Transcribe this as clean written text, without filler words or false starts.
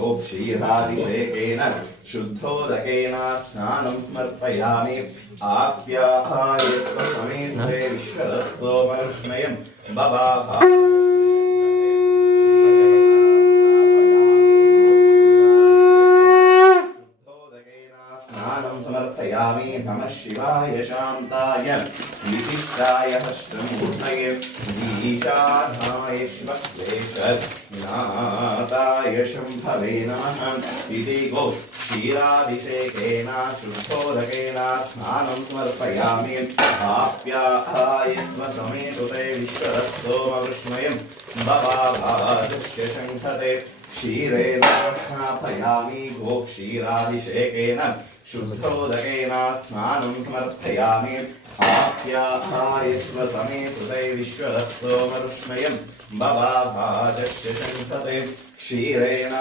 गोक्षीराभिषेकेन शुद्धोदकेन स्नानं समर्पयामि आप्याहाय स्वसमेते विश्वस्तोमरुष्मयं बबाभा समर्पयामि नमः शिवाय शान्ताय विशिष्टाय हस्तमूर्तये ईशानाय श्वक्लेशनाथाय शम्भवे नमः इति गो क्षीराभिषेकेन शुद्धोदकेन स्नानं समर्पयामि आप्याहाय स्वसमेतुते विश्वस्तोमवृष्मयं बबाभाजस्य शङ्खते क्षीरेण स्नापयामि गोक्षीराभिषेकेन शुद्धोदकेन स्नानं समर्पयामि आप्याहाय स्वसमेतुते विश्वस्तोमरुष्मयं बबाभाजस्य शङ्खते क्षीरेण